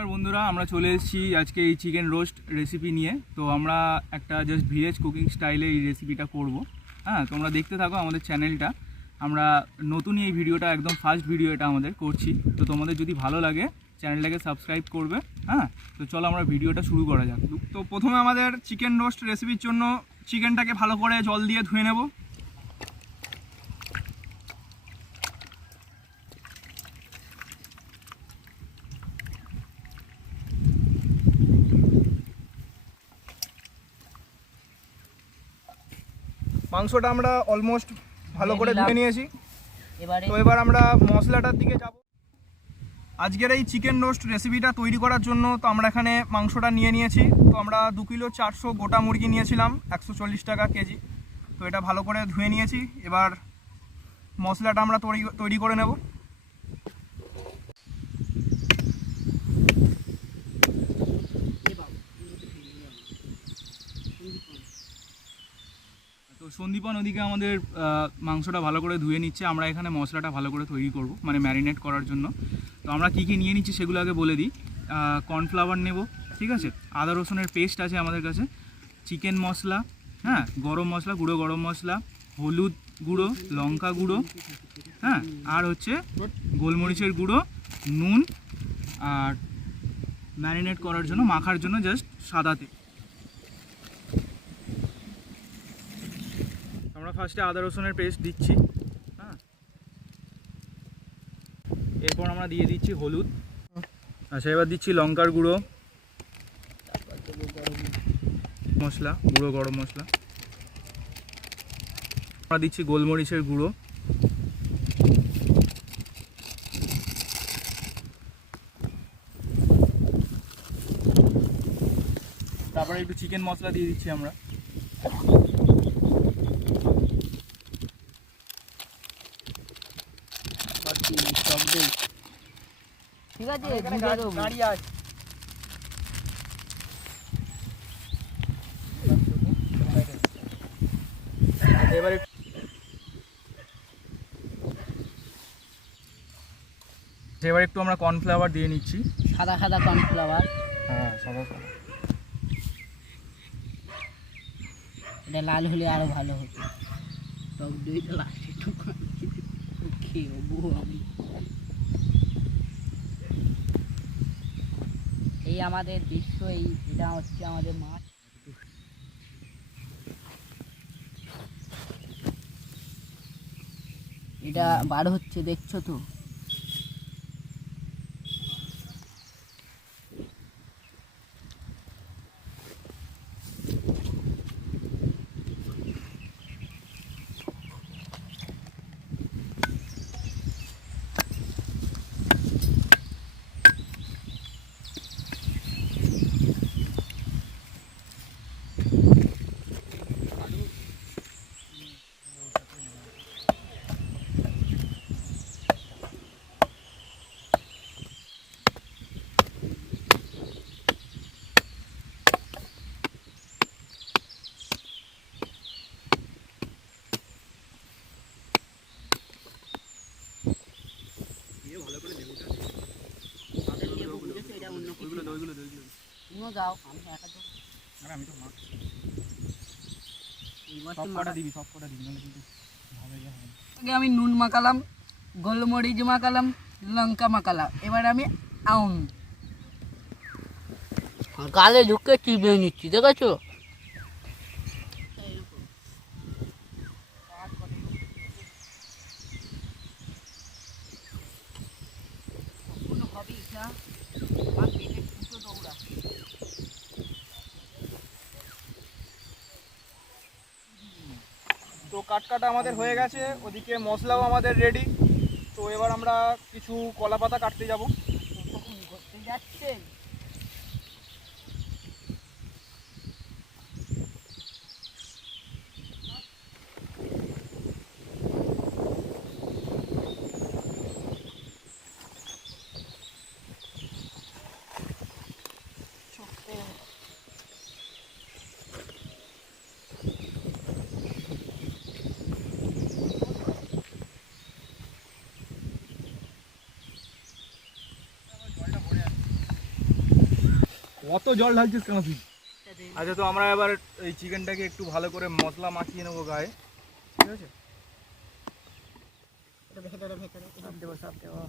নমস্কার বন্ধুরা, আমরা চলে এসেছি আজকে এই চিকেন রোস্ট রেসিপি নিয়ে। তো আমরা একটা জাস্ট ভিলেজ কুকিং স্টাইলে এই রেসিপিটা করব। হ্যাঁ, তোমরা দেখতে থাকো আমাদের চ্যানেলটা। আমরা নতুনই এই ভিডিওটা একদম ফার্স্ট ভিডিও এটা আমাদের করছি। তো তোমাদের যদি ভালো লাগে চ্যানেলটাকে সাবস্ক্রাইব করবে। হ্যাঁ, তো চলো আমরা ভিডিওটা শুরু করা যাক। তো প্রথমে আমাদের চিকেন রোস্ট রেসিপির জন্য চিকেনটাকে ভালো করে জল দিয়ে ধুয়ে নেব। মাংসটা আমরা অলমোস্ট ভালো করে ধুয়ে নিয়েছি। তো এবার আমরা মশলাটার দিকে যাব। আজকের এই চিকেন রোস্ট রেসিপিটা তৈরি করার জন্য তো আমরা এখানে মাংসটা নিয়ে নিয়েছি। তো আমরা 2 কিলো 400 গোটা মুরগি নিয়েছিলাম, 140 টাকা কেজি। তো এটা ভালো করে ধুয়ে নিয়েছি। এবার মশলাটা আমরা তৈরি করে নেব। তো সন্দীপন ওদিকে আমাদের মাংসটা ভালো করে ধুয়ে নিচ্ছে। আমরা এখানে মশলাটা ভালো করে তৈরি করব, মানে ম্যারিনেট করার জন্য। তো আমরা কী কী নিয়ে নিচ্ছি সেগুলো আগে বলে দিই। কর্নফ্লাওয়ার নেব, ঠিক আছে, আদা রসুনের পেস্ট আছে আমাদের কাছে, চিকেন মশলা, হ্যাঁ, গরম মশলা, গুঁড়ো গরম মশলা, হলুদ গুঁড়ো, লঙ্কা গুঁড়ো, হ্যাঁ, আর হচ্ছে গোলমরিচের গুঁড়ো, নুন, আর ম্যারিনেট করার জন্য মাখার জন্য জাস্ট সাদা তেল। আমরা ফার্স্টে আদা রসুনের পেস্ট দিচ্ছি। হ্যাঁ, এরপর আমরা দিয়ে দিচ্ছি হলুদ। আচ্ছা, এবার দিচ্ছি লঙ্কার গুঁড়ো, মশলা, গুঁড়ো গরম মশলা। আমরা দিচ্ছি গোলমরিচের গুঁড়ো, তারপরে একটু চিকেন মশলা দিয়ে দিচ্ছি আমরা। ঠিক আছে, এবারে একটু আমরা কর্নফ্লাওয়ার দিয়ে নিচ্ছি, সাদা সাদা কর্নফ্লাওয়ার। হ্যাঁ, সাদা সাদা। এটা লাল হলে আরো ভালো হতো। টক দইটা লাস্টে আমি এই আমাদের দৃশ্য, এটা হচ্ছে আমাদের মাছ। এটা বার হচ্ছে, দেখছো তো। আমি নুন মাখালাম, গোলমরিচ মাখালাম, লঙ্কা মাখালাম। এবার আমি গালে ঢুকে চিবিয়ে নিচ্ছি, দেখেছো। তো কাটকাটা আমাদের হয়ে গেছে, ওদিকে মশলাও আমাদের রেডি। তো এবার আমরা কিছু কলা পাতা কাটতে যাব। যাচ্ছে অত জল ঢালছিস কেন তুই? আচ্ছা, তো আমরা এবার এই চিকেনটাকে একটু ভালো করে মশলা মাখিয়ে নেবো গায়ে, ঠিক আছে? ভেতরে ভেতরে সব দেবো সব দেবো।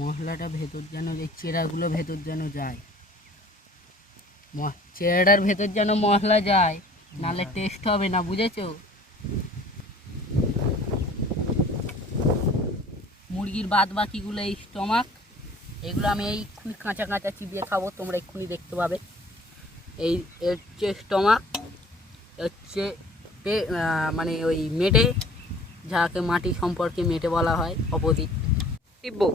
মশলাটা ভেতর যেন, এই চেরাগুলো ভেতর যেন যায়, চেরাটার ভেতর যেন মশলা যায়, নাহলে টেস্ট হবে না, বুঝেছো? মুরগির বাদ বাকিগুলো এই স্টমাক, এগুলো আমি এইক্ষুনি কাঁচা কাঁচা চিবিয়ে খাবো, তোমরা এক্ষুনি দেখতে পাবে। এই হচ্ছে স্টমাক, হচ্ছে মানে ওই মেটে, যাকে মাটি সম্পর্কে মেটে বলা হয়, অপোজিট। টিপবো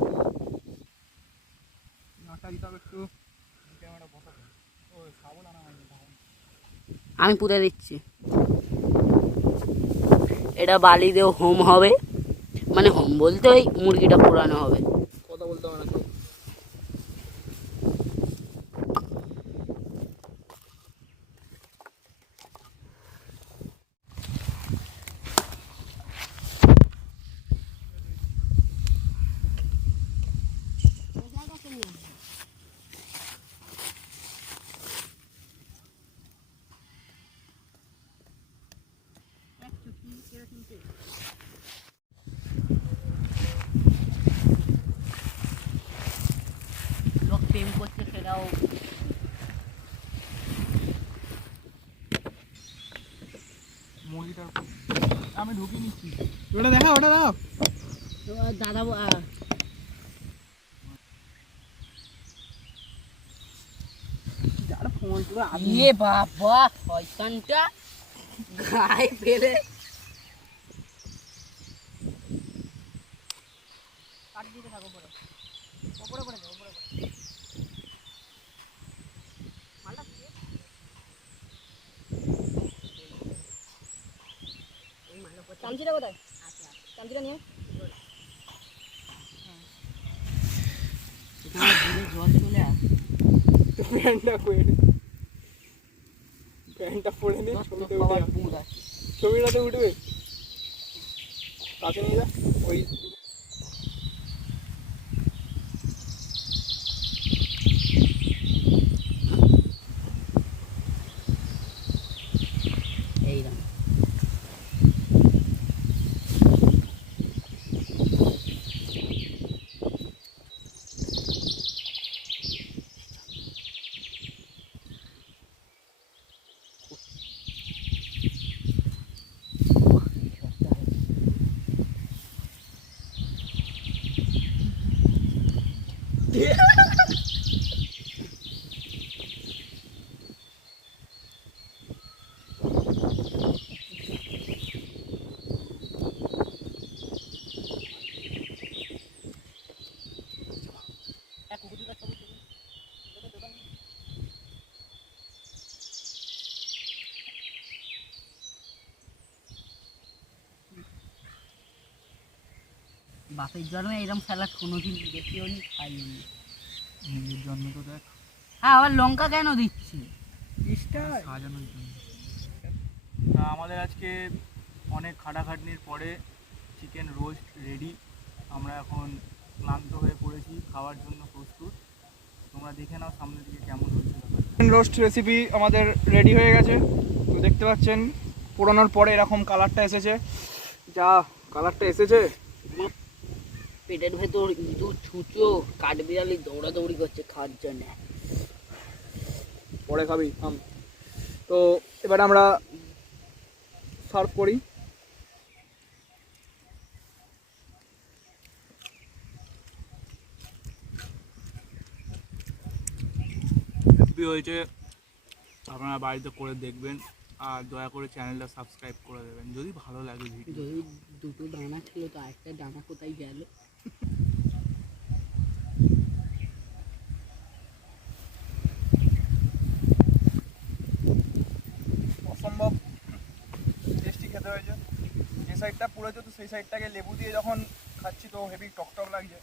আমি পুঁতে দিচ্ছি। এটা বালি দিয়ে হোম হবে, মানে হোম বলতে ওই মুরগিটা পোড়ানো হবে। কথা বলতে হবে না। লোক প্রেম করছে সেটাও মুরগিটার আমি ঢুকিয়ে নিচ্ছি। ওটা দেখা, ওটা দাও দাদা। ইয়ে বাবা, শয়তানটা গায়ে ফেলে কাট দিতে থাকো, উপরে উপরে করে দাও, উপরে করে মালটা দিয়ে এই মালটা করে। চামচিটা কোথায়? আচ্ছা, চামচিটা নিয়ে এখানে ধীরে জল চলে আসে। প্যান্টটা পরে নে, ছবিতে উঠে ছবিটাতে উঠবে। কাছে নিয়ে যা ওই। এইরকম বাপের জন্মে এরকম স্যালাড কোনোদিন দেখিও নি, খাইনি। নিজের জন্ম তো দেখ। হ্যাঁ, আবার লঙ্কা কেন দিচ্ছি? সাজানোর জন্য। আমাদের আজকে অনেক খাটাখাটনির পরে চিকেন রোস্ট রেডি। আমরা এখন ক্লান্ত হয়ে পড়েছি, খাওয়ার জন্য প্রস্তুত। তোমরা দেখে নাও সামনের দিকে কেমন হচ্ছে। চিকেন রোস্ট রেসিপি আমাদের রেডি হয়ে গেছে। তো দেখতে পাচ্ছেন পোড়ানোর পরে এরকম কালারটা এসেছে, যা কালারটা এসেছে। পেটের ভেতর ইঁদুর ছুঁচো কাঠবিড়ালি দৌড়াদৌড়ি করছে খাওয়ার জন্য। পরে খাবি তো এবার আমরা সার্ভ করি। হয়েছে, আপনারা বাড়িতে করে দেখবেন আর দয়া করে চ্যানেলটা সাবস্ক্রাইব করে দেবেন যদি ভালো লাগে ভিডিও। যদি দুটো দানা ছিল তো একটা দানা কোথায় গেল? হয়েছে, যে সাইডটা পুড়েছে তো সেই সাইডটাকে লেবু দিয়ে যখন খাচ্ছি তো হেভি টক টক লাগছে।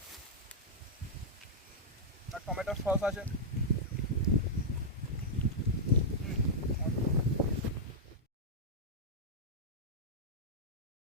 আর টমেটোর সস আছে।